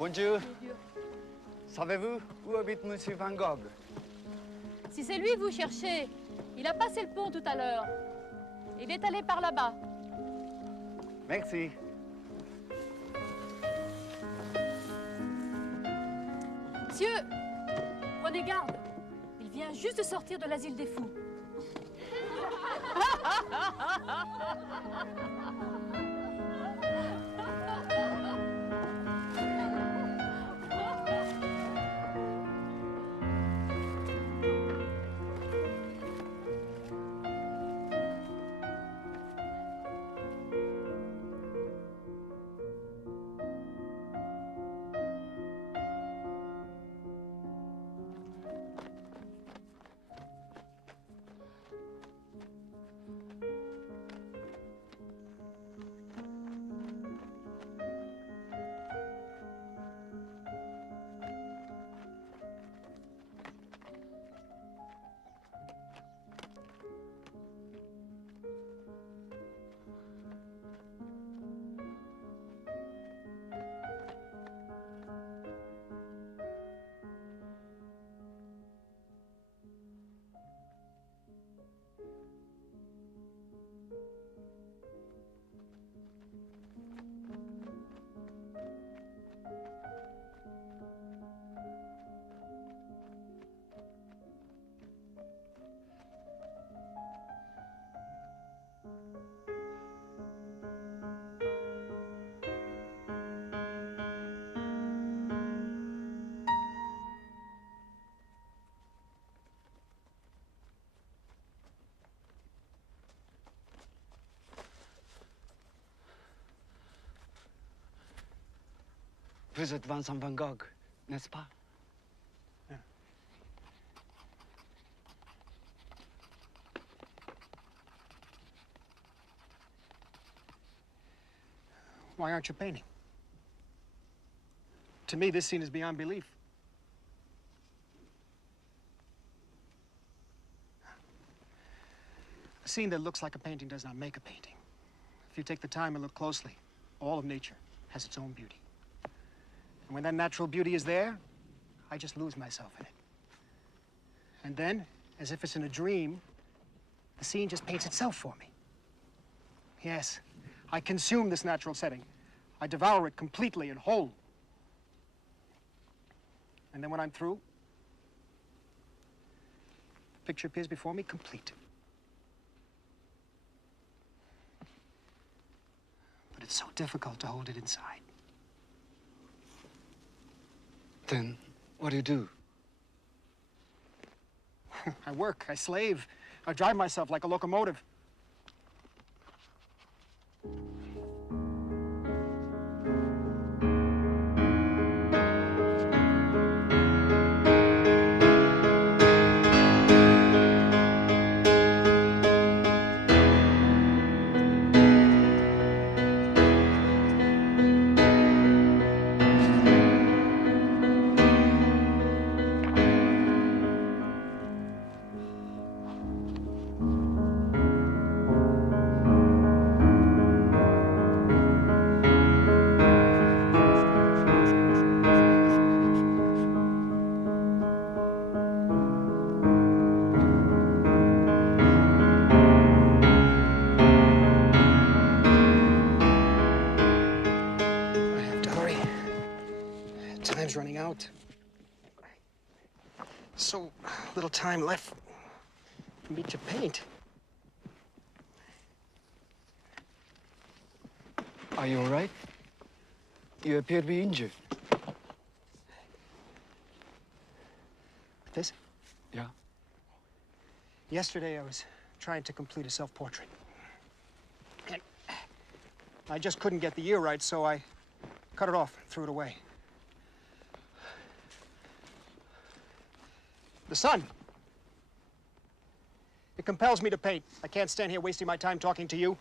Bonjour. Savez-vous où habite Monsieur Van Gogh? Si c'est lui que vous cherchez, il a passé le pont tout à l'heure. Il est allé par là-bas. Merci. Monsieur, prenez garde. Il vient juste de sortir de l'asile des fous. Vous êtes Vincent Van Gogh, n'est-ce pas? Yeah. Why aren't you painting? To me, this scene is beyond belief. A scene that looks like a painting does not make a painting. If you take the time and look closely, all of nature has its own beauty. And when that natural beauty is there, I just lose myself in it. And then, as if it's in a dream, the scene just paints itself for me. Yes, I consume this natural setting. I devour it completely and whole. And then when I'm through, the picture appears before me complete. But it's so difficult to hold it inside. Then, what do you do? I work, I slave, I drive myself like a locomotive. Time's running out. So little time left for me to paint. Are you all right? You appear to be injured. This? Yeah. Yesterday I was trying to complete a self-portrait. And I just couldn't get the ear right, so I cut it off and threw it away. The sun. It compels me to paint. I can't stand here wasting my time talking to you.